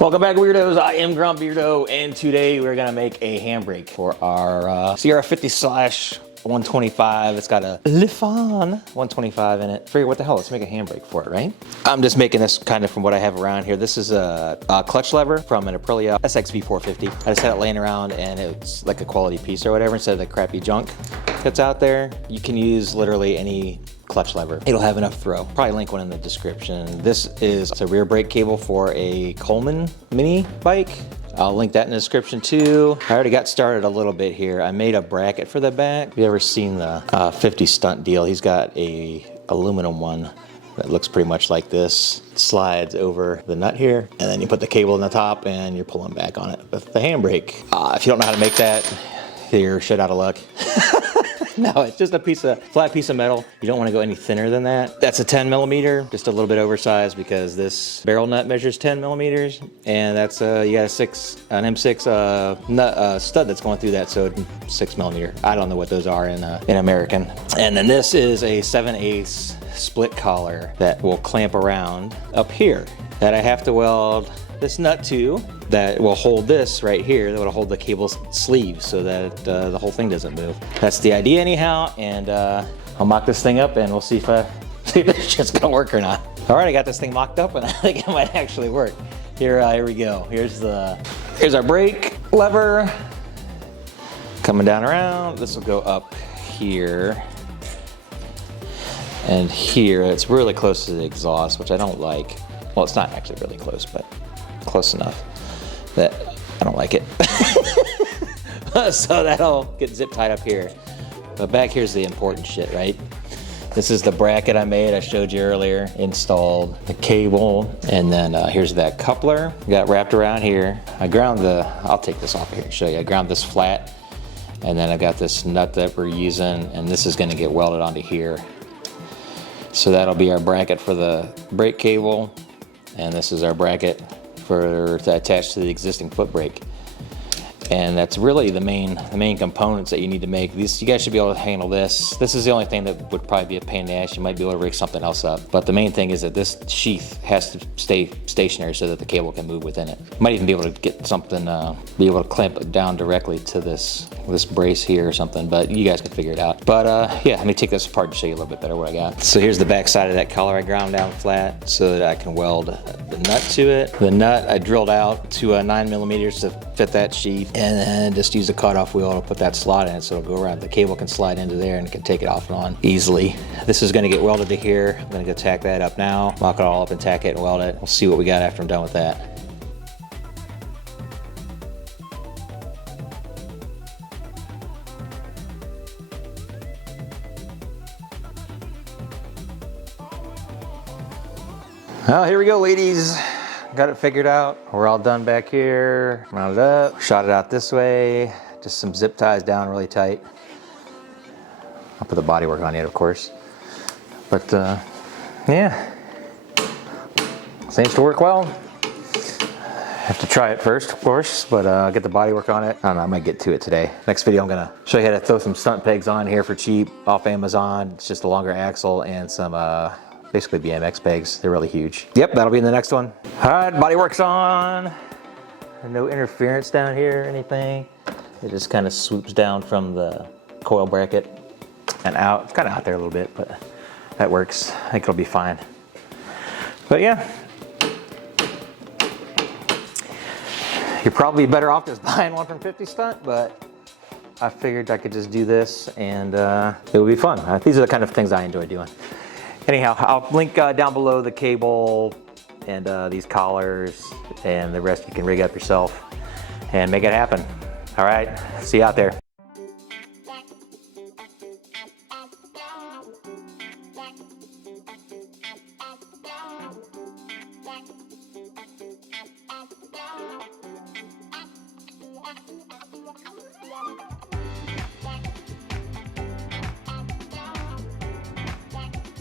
Welcome back, weirdos. I am GromBeardo, and today we're gonna make a handbrake for our CRF50/125. It's got a Lifan 125 in it. Figure what the hell, let's make a handbrake for it, right? I'm just making this kind of from what I have around here. This is a clutch lever from an Aprilia SXV450. I just had it laying around and it's like a quality piece or whatever instead of the crappy junk that's out there. You can use literally any clutch lever. It'll have enough throw. Probably link one in the description. This is a rear brake cable for a Coleman mini bike. I'll link that in the description too. I already got started a little bit here. I made a bracket for the back. Have you ever seen the 50 stunt deal? He's got a aluminum one that looks pretty much like this. It slides over the nut here, and then you put the cable in the top and you're pulling back on it with the handbrake. If you don't know how to make that, you're shit out of luck. No, it's just a flat piece of metal. You don't want to go any thinner than that. That's a 10 millimeter, just a little bit oversized because this barrel nut measures 10 millimeters, and that's you got an M6 nut stud that's going through that, so 6 millimeter. I don't know what those are in American. And then this is a 7/8 split collar that will clamp around up here that I have to weld this nut to, that will hold this right here, that will hold the cable sleeve so that the whole thing doesn't move. That's the idea anyhow, and I'll mock this thing up and we'll see if this shit's gonna work or not. All right, I got this thing mocked up and I think it might actually work. Here we go. Here's our brake lever coming down around. This will go up here and here. It's really close to the exhaust, which I don't like. Well, it's not actually really close, but close enough that I don't like it. So that'll get zip tied up here. But back here's the important shit, right? This is the bracket I made, I showed you earlier. Installed the cable, and then here's that coupler. Got wrapped around here. I'll take this off here and show you. I ground this flat, and then I got this nut that we're using, and this is gonna get welded onto here. So that'll be our bracket for the brake cable, and this is our bracket to attach to the existing foot brake. And that's really the main components that you need to make. You guys should be able to handle this. This is the only thing that would probably be a pain in the ass. You might be able to rig something else up. But the main thing is that this sheath has to stay stationary so that the cable can move within it. Might even be able to get something, be able to clamp it down directly to this brace here or something, but you guys can figure it out. But yeah, let me take this apart and show you a little bit better what I got. So here's the back side of that collar I ground down flat so that I can weld the nut to it. The nut I drilled out to 9 millimeters to fit that sheath, and then just use a cutoff wheel to put that slot in it so it'll go around. The cable can slide into there and it can take it off and on easily. This is gonna get welded to here. I'm gonna go tack that up now, mock it all up and tack it and weld it. We'll see what we got after I'm done with that. Well, here we go, ladies. Got it figured out. We're all done back here. Round it up, shot it out this way. Just some zip ties down really tight. I'll put the bodywork on it, of course. But yeah, seems to work well. Have to try it first, of course, but get the bodywork on it. I don't know, I might get to it today. Next video, I'm gonna show you how to throw some stunt pegs on here for cheap off Amazon. It's just a longer axle and some basically BMX pegs. They're really huge. Yep, that'll be in the next one. All right, bodywork's on. No interference down here or anything. It just kind of swoops down from the coil bracket and out. It's kind of out there a little bit, but that works. I think it'll be fine. But yeah, you're probably better off just buying one from 50 Stunt, but I figured I could just do this and it would be fun. These are the kind of things I enjoy doing. Anyhow, I'll link down below the cable and these collars, and the rest you can rig up yourself and make it happen. All right, see you out there.